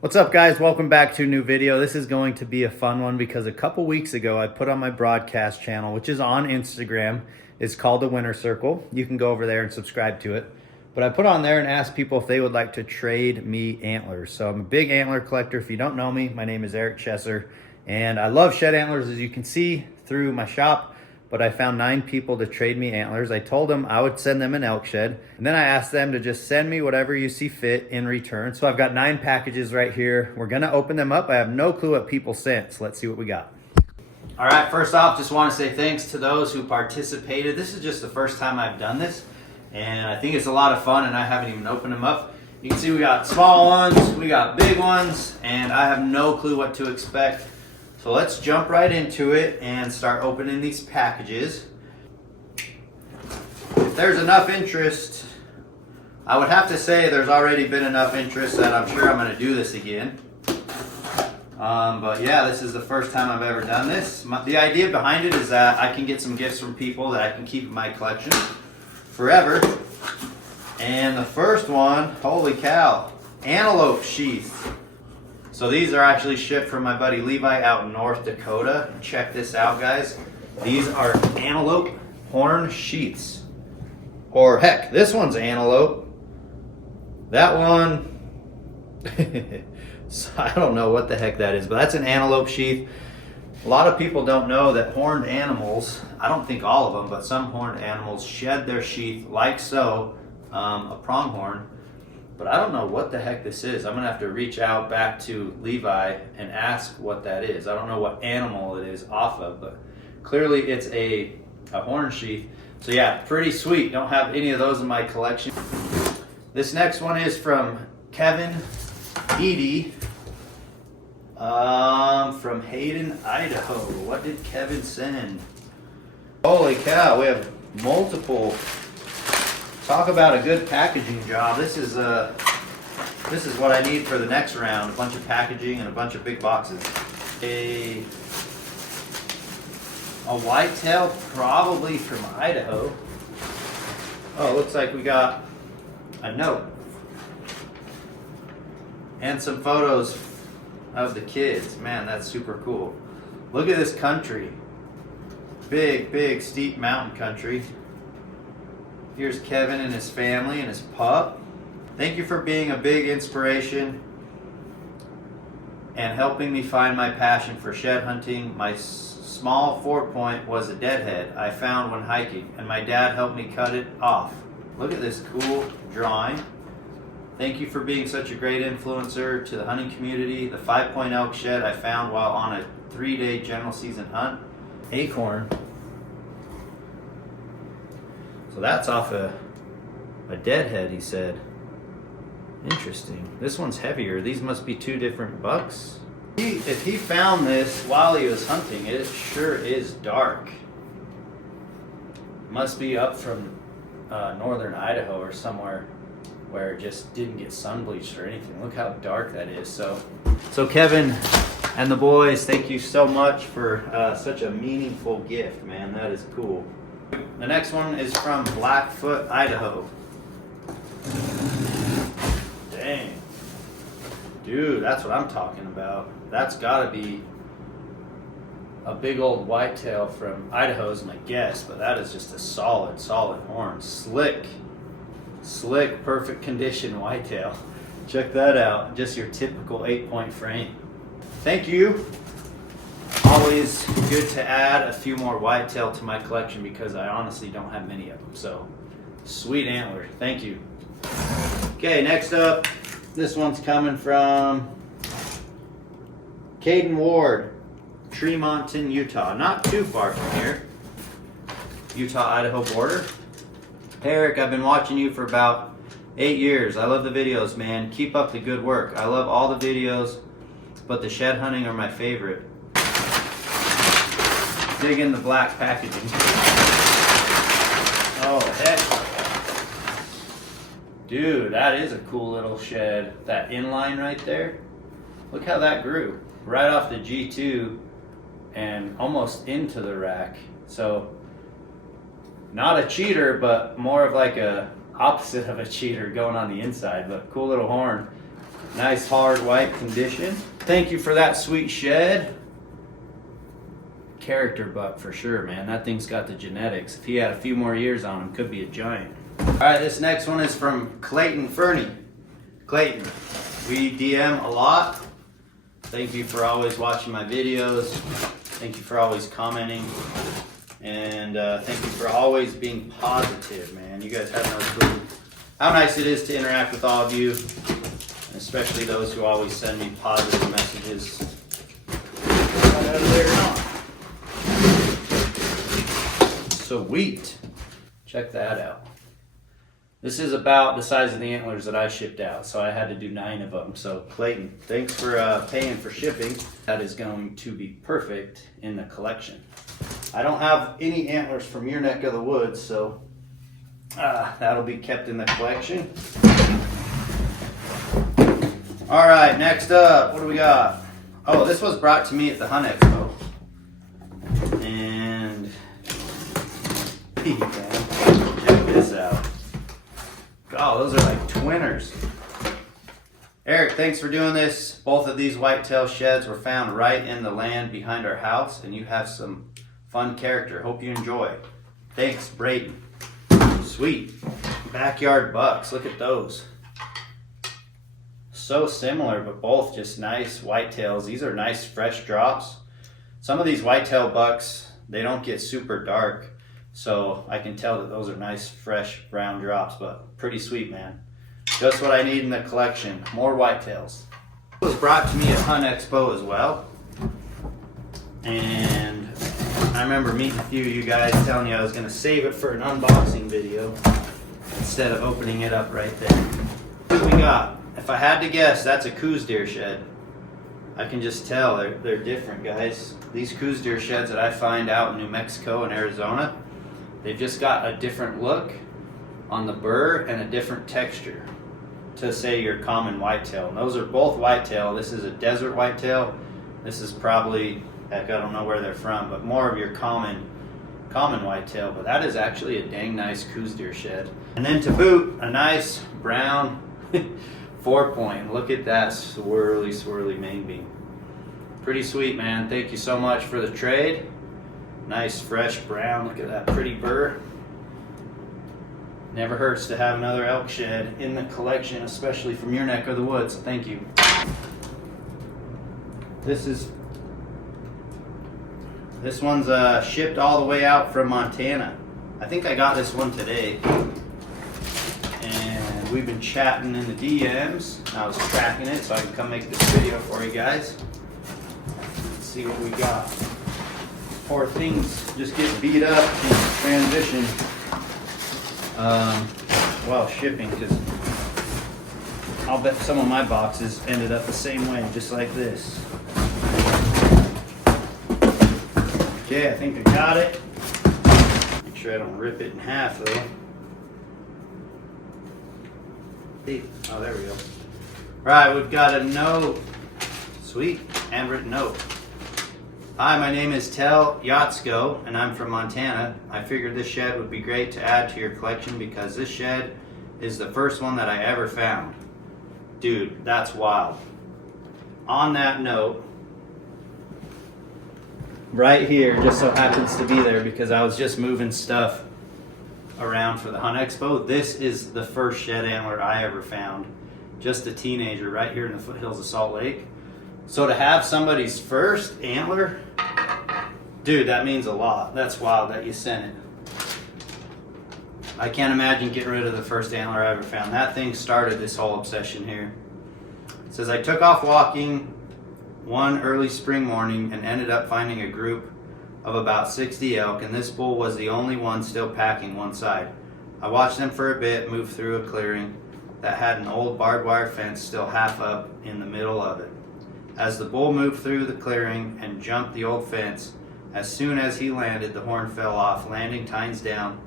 What's up, guys? Welcome back to a new video. This is going to be a fun one because a couple weeks ago I put on my broadcast channel, which is on Instagram. It's called the Winner Circle. You can go over there and subscribe to it. But I put on there and asked people if they would like to trade me antlers. So I'm a big antler collector. If you don't know me, my name is Eric Chesser, and I love shed antlers, as you can see through my shop. But I found 9 people to trade me antlers. I told them I would send them an elk shed. And then I asked them to just send me whatever you see fit in return. So I've got 9 packages right here. We're gonna open them up. I have no clue what people sent, so let's see what we got. All right, first off, just wanna say thanks to those who participated. This is just the first time I've done this, and I think it's a lot of fun, and I haven't even opened them up. You can see we got small ones, we got big ones, and I have no clue what to expect. So let's jump right into it and start opening these packages. If there's enough interest, I would have to say there's already been enough interest that I'm sure I'm gonna do this again. But yeah, this is the first time I've ever done this. The idea behind it is that I can get some gifts from people that I can keep in my collection forever. And the first one, holy cow, antelope sheath. So these are actually shipped from my buddy Levi out in North Dakota. Check this out, guys. These are antelope horn sheaths. Or heck, this one's antelope. That one, I don't know what the heck that is, but that's an antelope sheath. A lot of people don't know that horned animals, I don't think all of them, but some horned animals shed their sheath like so, a pronghorn. But I don't know what the heck this is. I'm gonna have to reach out back to Levi and ask what that is. I don't know what animal it is off of, but clearly it's a horn sheath. So yeah, pretty sweet. Don't have any of those in my collection. This next one is from Kevin Edie from Hayden, Idaho. What did Kevin send? Holy cow, we have multiple. Talk about a good packaging job. This is what I need for the next round. A bunch of packaging and a bunch of big boxes. A whitetail, probably from Idaho. Oh, it looks like we got a note. And some photos of the kids. Man, that's super cool. Look at this country. Big, big, steep mountain country. Here's Kevin and his family and his pup. Thank you for being a big inspiration and helping me find my passion for shed hunting. My small 4-point was a deadhead I found when hiking, and my dad helped me cut it off. Look at this cool drawing. Thank you for being such a great influencer to the hunting community. The 5-point elk shed I found while on a 3-day general season hunt. Acorn. So that's off a deadhead, he said. Interesting. This one's heavier. These must be 2 different bucks. If he found this while he was hunting, it sure is dark. Must be up from northern Idaho or somewhere where it just didn't get sun bleached or anything. Look how dark that is. So Kevin and the boys, thank you so much for such a meaningful gift, man. That is cool. The next one is from Blackfoot, Idaho. Dang. Dude, that's what I'm talking about. That's gotta be a big old whitetail from Idaho is my guess, but that is just a solid horn. Slick, perfect condition whitetail. Check that out. Just your typical 8-point frame. Thank you. Always good to add a few more whitetail to my collection because I honestly don't have many of them. So, sweet antler. Thank you. Okay, next up, this one's coming from Caden Ward, Tremonton, Utah. Not too far from here. Utah-Idaho border. Eric, I've been watching you for about 8 years. I love the videos, man. Keep up the good work. I love all the videos, but the shed hunting are my favorite. Dig in the black packaging. Oh, heck. Dude, that is a cool little shed. That inline right there. Look how that grew. Right off the G2 and almost into the rack. So, not a cheater, but more of like a opposite of a cheater going on the inside, but cool little horn. Nice hard white condition. Thank you for that sweet shed. Character buck for sure, man. That thing's got the genetics. If he had a few more years on him, could be a giant. All right, this next one is from Clayton Fernie. Clayton, we DM a lot. Thank you for always watching my videos. Thank you for always commenting. And thank you for always being positive, man. You guys have no clue how nice it is to interact with all of you, and especially those who always send me positive messages. Sweet. Check that out. This is about the size of the antlers that I shipped out, so I had to do 9 of them. So Clayton, thanks for paying for shipping. That is going to be perfect in the collection. I don't have any antlers from your neck of the woods, so that'll be kept in the collection. All right, next up, what do we got? Oh, this was brought to me at the Hunt Expo. And check this out. Oh, those are like twinners. Eric, thanks for doing this. Both of these whitetail sheds were found right in the land behind our house, and you have some fun character. Hope you enjoy. Thanks, Brayden. Sweet. Backyard bucks. Look at those. So similar, but both just nice whitetails. These are nice fresh drops. Some of these whitetail bucks, they don't get super dark, so I can tell that those are nice fresh brown drops, but pretty sweet, man. Just what I need in the collection. More whitetails. It was brought to me at Hunt Expo as well, and I remember meeting a few of you guys telling you I was going to save it for an unboxing video instead of opening it up right there. What we got? If I had to guess, that's a Coues deer shed. I can just tell they're different, guys. These Coues deer sheds that I find out in New Mexico and Arizona, they've just got a different look on the burr and a different texture to say your common whitetail. And those are both whitetail. This is a desert whitetail. This is probably, heck, I don't know where they're from, but more of your common whitetail. But that is actually a dang nice Coues deer shed. And then to boot, a nice brown 4-point. Look at that swirly main beam. Pretty sweet, man. Thank you so much for the trade. Nice fresh brown. Look at that pretty burr. Never hurts to have another elk shed in the collection, especially from your neck of the woods. Thank you. This one's shipped all the way out from Montana. I think I got this one today. And we've been chatting in the DMs. I was tracking it so I can come make this video for you guys. Let's see what we got. Or things just get beat up in transition while shipping, because I'll bet some of my boxes ended up the same way, just like this. Okay, I think I got it. Make sure I don't rip it in half though. Oh, there we go. All right, we've got a note. Sweet, handwritten note. Hi, my name is Tel Yatsko, and I'm from Montana. I figured this shed would be great to add to your collection because this shed is the first one that I ever found. Dude, that's wild. On that note, right here, just so happens to be there because I was just moving stuff around for the Hunt Expo. This is the first shed antler I ever found. Just a teenager right here in the foothills of Salt Lake. So to have somebody's first antler, dude, that means a lot. That's wild that you sent it. I can't imagine getting rid of the first antler I ever found. That thing started this whole obsession here. It says, I took off walking one early spring morning and ended up finding a group of about 60 elk, and this bull was the only one still packing one side. I watched them for a bit move through a clearing that had an old barbed wire fence still half up in the middle of it. As the bull moved through the clearing and jumped the old fence, as soon as he landed, the horn fell off, landing tines down.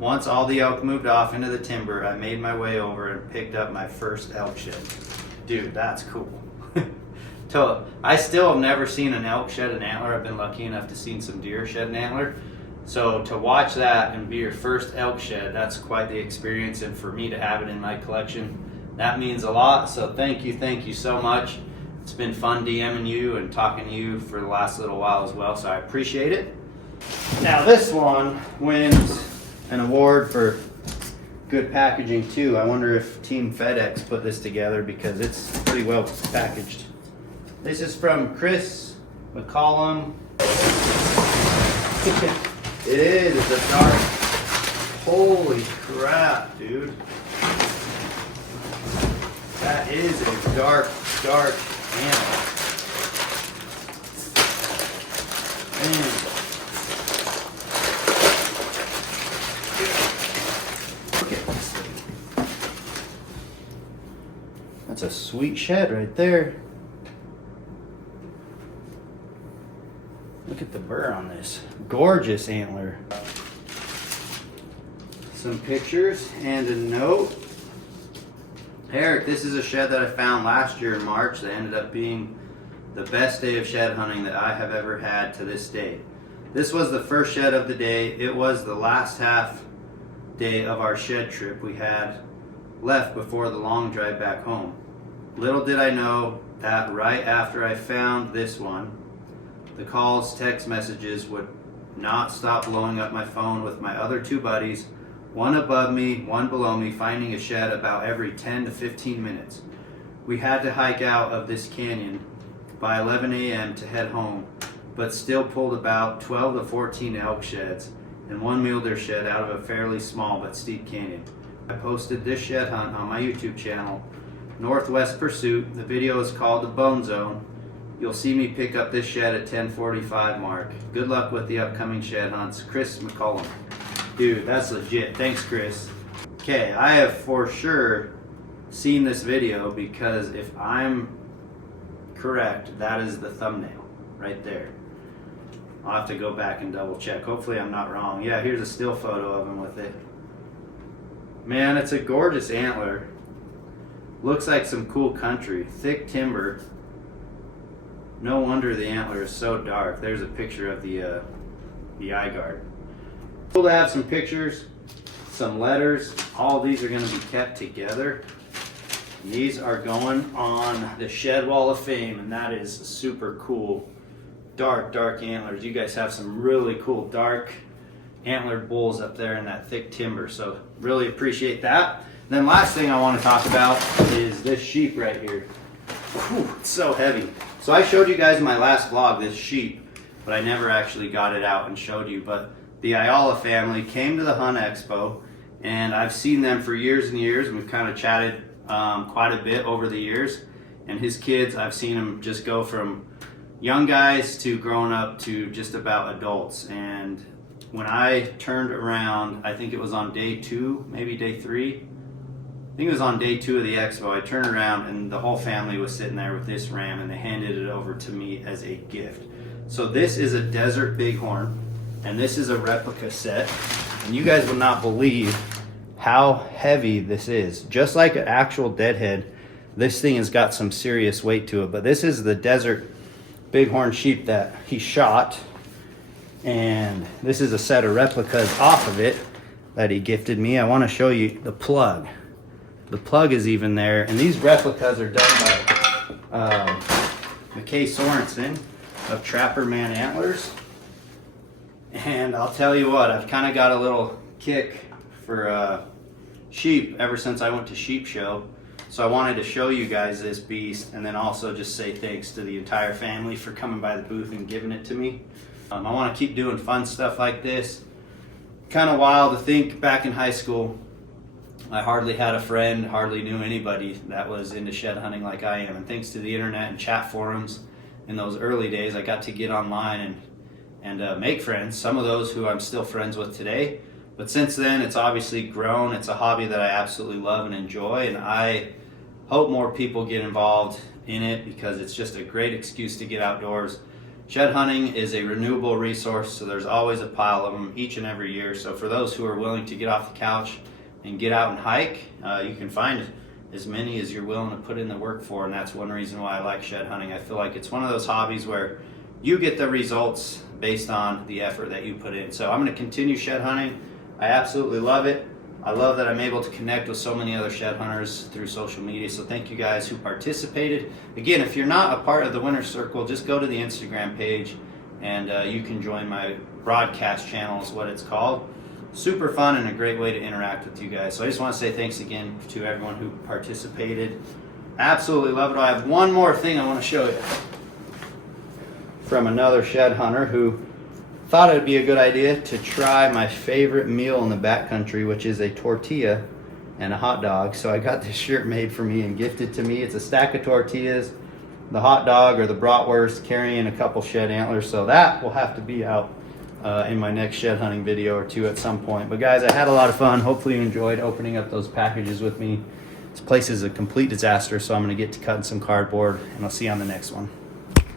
Once all the elk moved off into the timber, I made my way over and picked up my first elk shed. Dude, that's cool. I still have never seen an elk shed an antler. I've been lucky enough to see some deer shed an antler. So to watch that and be your first elk shed, that's quite the experience. And for me to have it in my collection, That means a lot, so thank you so much. It's been fun DMing you and talking to you for the last little while as well, so I appreciate it. Now this one wins an award for good packaging too. I wonder if Team FedEx put this together because it's pretty well packaged. This is from Chris McCollum. It is a dark. Holy crap, dude. That is a dark antler. Man. Look at this thing. That's a sweet shed right there. Look at the burr on this. Gorgeous antler. Some pictures and a note. Eric, this is a shed that I found last year in March that ended up being the best day of shed hunting that I have ever had to this day. This was the first shed of the day. It was the last half day of our shed trip we had left before the long drive back home. Little did I know that right after I found this one, the calls, text messages would not stop blowing up my phone with my other two buddies, one above me, one below me, finding a shed about every 10 to 15 minutes. We had to hike out of this canyon by 11 a.m. to head home, but still pulled about 12 to 14 elk sheds and one mule deer shed out of a fairly small but steep canyon. I posted this shed hunt on my YouTube channel, Northwest Pursuit. The video is called The Bone Zone. You'll see me pick up this shed at 10:45 mark. Good luck with the upcoming shed hunts. Chris McCollum. Dude, that's legit. Thanks, Chris. Okay, I have for sure seen this video because if I'm correct, that is the thumbnail right there. I'll have to go back and double check. Hopefully I'm not wrong. Yeah, here's a still photo of him with it. Man, it's a gorgeous antler. Looks like some cool country. Thick timber. No wonder the antler is so dark. There's a picture of the eye guard. Cool to have some pictures, some letters. All these are going to be kept together. And these are going on the Shed Wall of Fame, and that is super cool. Dark antlers. You guys have some really cool dark antlered bulls up there in that thick timber, so really appreciate that. And then last thing I want to talk about is this sheep right here. Whew, it's so heavy. So I showed you guys in my last vlog this sheep, but I never actually got it out and showed you. But the Ayala family came to the Hunt Expo, and I've seen them for years and years. We've kind of chatted quite a bit over the years. And his kids, I've seen them just go from young guys to grown up to just about adults. And when I turned around, I think it was on day 2, maybe day 3. I think it was on day 2 of the expo. I turned around and the whole family was sitting there with this ram, and they handed it over to me as a gift. So this is a Desert Bighorn, and this is a replica set. And you guys will not believe how heavy this is. Just like an actual deadhead, this thing has got some serious weight to it. But this is the Desert Bighorn sheep that he shot. And this is a set of replicas off of it that he gifted me. I want to show you the plug. The plug is even there, and these replicas are done by McKay Sorensen of Trapper Man Antlers. And I'll tell you what, I've kind of got a little kick for sheep ever since I went to Sheep Show. So I wanted to show you guys this beast, and then also just say thanks to the entire family for coming by the booth and giving it to me. I want to keep doing fun stuff like this. Kind of wild to think back in high school, I hardly had a friend, hardly knew anybody that was into shed hunting like I am. And thanks to the internet and chat forums in those early days, I got to get online and make friends. Some of those who I'm still friends with today. But since then, it's obviously grown. It's a hobby that I absolutely love and enjoy. And I hope more people get involved in it because it's just a great excuse to get outdoors. Shed hunting is a renewable resource, so there's always a pile of them each and every year. So for those who are willing to get off the couch and get out and hike, you can find as many as you're willing to put in the work for, and that's one reason why I like shed hunting. I feel like it's one of those hobbies where you get the results based on the effort that you put in. So I'm going to continue shed hunting. I absolutely love it. I love that I'm able to connect with so many other shed hunters through social media. So thank you guys who participated. Again, if you're not a part of the Winter Circle, just go to the Instagram page and you can join my broadcast channel is what it's called. Super fun and a great way to interact with you guys. So I just want to say thanks again to everyone who participated. Absolutely love it. I have one more thing I want to show you from another shed hunter who thought it'd be a good idea to try my favorite meal in the backcountry, which is a tortilla and a hot dog. So I got this shirt made for me and gifted to me. It's a stack of tortillas, the hot dog or the bratwurst, carrying a couple shed antlers. So that will have to be out in my next shed hunting video or two at some point. But guys, I had a lot of fun. Hopefully you enjoyed opening up those packages with me. This place is a complete disaster, so I'm going to get to cutting some cardboard, and I'll see you on the next one.